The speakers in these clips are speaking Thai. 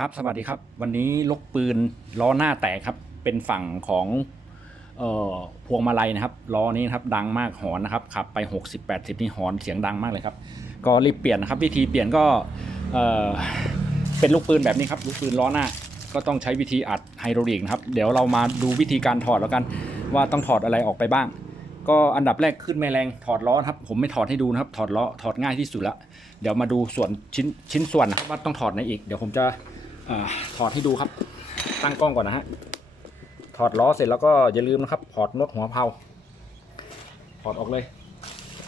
ครับสวัสดีครับ วันนี้ลูกปืนล้อหน้าแตกครับ เป็นฝั่งของเอ่อพวงมาลัยนะครับล้อนี้นะครับดังมากหอนนะครับขับไป 60 80 นี่หอนเสียงดังมากเลยครับ ก็รีบเปลี่ยนนะครับ วิธีเปลี่ยนก็เอ่อเป็นลูกปืนแบบนี้ครับลูกปืนล้อหน้าก็ต้องใช้วิธีอัดไฮดรอลิกนะครับ เดี๋ยวเรามาดูวิธีการถอดแล้วกัน ว่าต้องถอดอะไรออกไปบ้าง ก็อันดับแรกขึ้นแม่แรงถอดล้อนะครับ ผมไม่ถอดให้ดูนะครับ ถอดล้อถอดง่ายที่สุดละเดี๋ยวมาดูส่วนชิ้นชิ้นส่วนนะครับว่าต้องถอดไหนอีกเดี๋ยวผมจะอา ถอดให้ดูครับ ตั้งกล้องก่อนนะฮะ ถอดล้อเสร็จแล้วก็อย่าลืมนะครับ ถอดน็อตหัวเพลาถอดออกเลย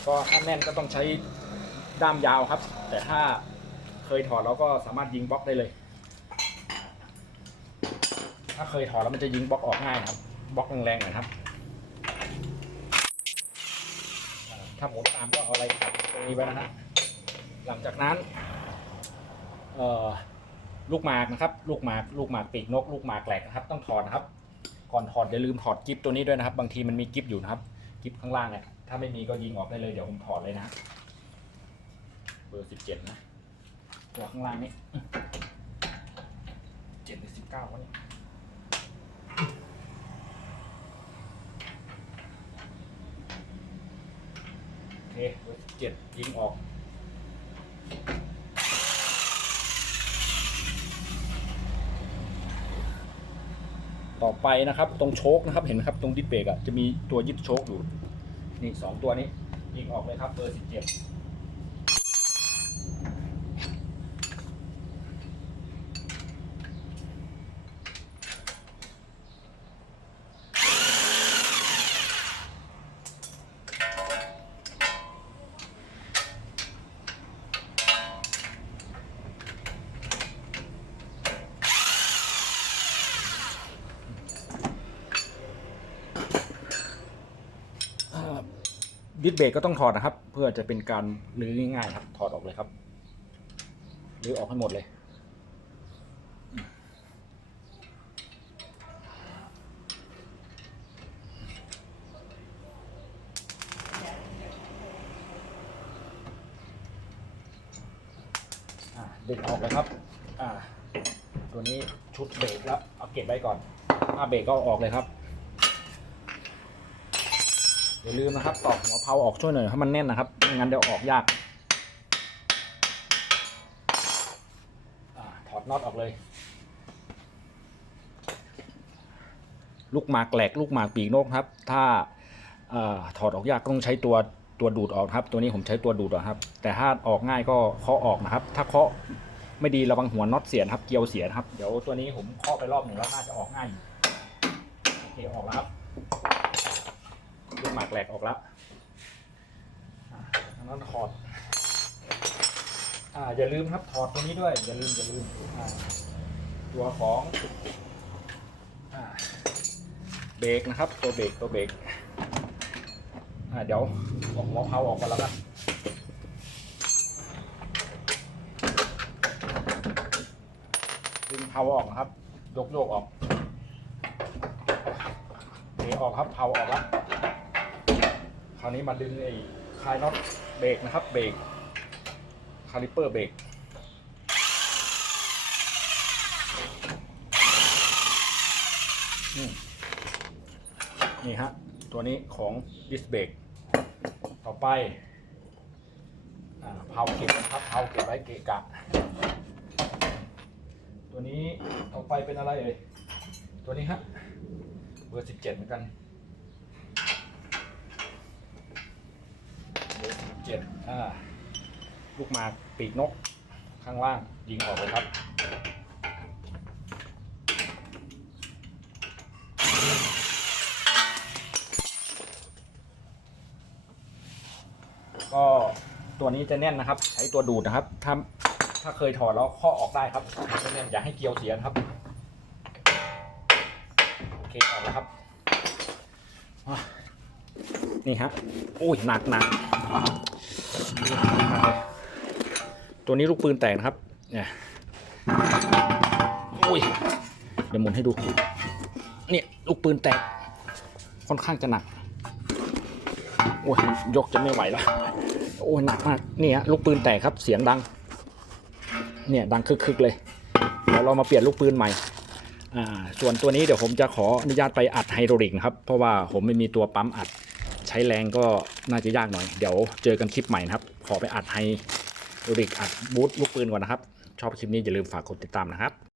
ก็ถ้าแน่นก็ต้องใช้ด้ามยาวครับ แต่ถ้าเคยถอดแล้วก็สามารถยิงบล็อกได้เลย ถ้าเคยถอดแล้วมันจะยิงบล็อกออกง่ายครับ บล็อกแรงๆหน่อยครับถ้าหมุนตามก็เอาอะไรขัดตรงนี้ไว้นะฮะ หลังจากนั้น เอ่อ ลูกหมากนะครับ ลูกหมาก ลูกหมากปีกนก ลูกหมากแหลกนะครับ ต้องถอดนะครับ ก่อนถอดอย่าลืมถอดกิฟตัวนี้ด้วยนะครับ บางทีมันมีกิฟอยู่นะครับ กิฟข้างล่างเนี่ย ถ้าไม่มีก็ยิงออกได้เลย เดี๋ยวผมถอดเลยนะ เบอร์สิบเจ็ดนะ ตัวข้างล่างนี้เจ็ดหรือสิบเก้าวะเนี่ยโอเคเบอร์สิบเจ็ดยิงออก ต่อไปนะครับตรงโชคนะครับเห็นไหมครับตรงดิสเบรกอะจะมีตัวยึดโชคอยู่นี่สองตัวนี้ยิงออกเลยครับเบอร์สิบเจ็ด ดิสเบรกก็ต้องถอดนะครับ เพื่อจะเป็นการรื้อง่ายๆครับ ถอดออกเลยครับรื้อออกให้หมดเลยอ่าดึงออกเลยครับ ตัวนี้ชุดเบรกแล้วเอาเก็บไว้ก่อน ถ้าเบรกก็ออกเลยครับ อย่าลืมนะครับตอกหัวเพาออกช่วยหน่อยให้มันแน่นนะครับไม่งั้นเดี๋ยวออกยากอถอดน็อตออกเลย ลูกหมากแหลกลูกหมากปีกนกครับ ถ้าอถอดออกยากก็ต้องใช้ตัวตัวดูดออกครับ ตัวนี้ผมใช้ตัวดูดออกครับ แต่ถ้าออกง่ายก็เคาะออกนะครับ ถ้าเคาะไม่ดีระวังหัวน็อตเสียนะครับ เกลียวเสียนะครับ เดี๋ยวตัวนี้ผมเคาะไปรอบหนึ่งแล้วน่าจะออกง่ายอยู่โอเคออกแล้วครับ ลูกหมากแหลกออกแล้วอ่าทางนั้นถอดอ่าอย่าลืมครับถอดตัวนี้ด้วย อย่าลืมอย่าลืมอ่าตัวของอ่าเบรกนะครับ ตัวเบรกตัวเบรกอ่าเดี๋ยวเอาหัวเพลาออกก่อนแล้วกันดึงเพลาออกนะครับยกโยกออกเทออกครับเพลาออกแล้วค ราวนี้มาดึงไอ้คลายน็อตเบรกนะครับ เบรกคาลิเปอร์เบรกนี่ฮะ ตัวนี้ของดิสเบรกต่อไปเพาเก็บนะครับเพาเก็บไว้เกะกะ ตัวนี้ต่อไปเป็นอะไรเอ่ยตัวนี้ฮะเบอร์สิบเจ็ดเหมือนกัน เจ็ดอ่าลูกหมากปีกนกข้างล่างยิงออกเลยครับก็ตัวนี้จะแน่นนะครับ ใช้ตัวดูดนะครับ ถ้าถ้าเคยถอดแล้วข้อออกได้ครับจะแน่นอย่าให้เกลียวเสียนะครับโอเคออกแล้วครับ นี่ฮะโอ้ยหนักหนักตัวนี้ลูกปืนแตกนะครับเนี่ยโอ้ยเดี๋ยวหมุนให้ดูเนี่ยลูกปืนแตกค่อนข้างจะหนักโอ้ยยกจะไม่ไหวแล้วโอ้ยหนักมากนี่ฮะลูกปืนแตกครับเสียงดัง เนี่ยดังคึกๆเลยเดี๋ยวเรามาเปลี่ยนลูกปืนใหม่อ่าส่วนตัวนี้เดี๋ยวผมจะขออนุญาตไปอัดไฮโดรลิกนะครับ เพราะว่าผมไม่มีตัวปั๊มอัด ใช้แรงก็น่าจะยากหน่อย เดี๋ยวเจอกันคลิปใหม่นะครับ ขอไปอัดไฮโดรลิกอัดบูทลูกปืนก่อนนะครับ ชอบคลิปนี้อย่าลืมฝากกดติดตามนะครับ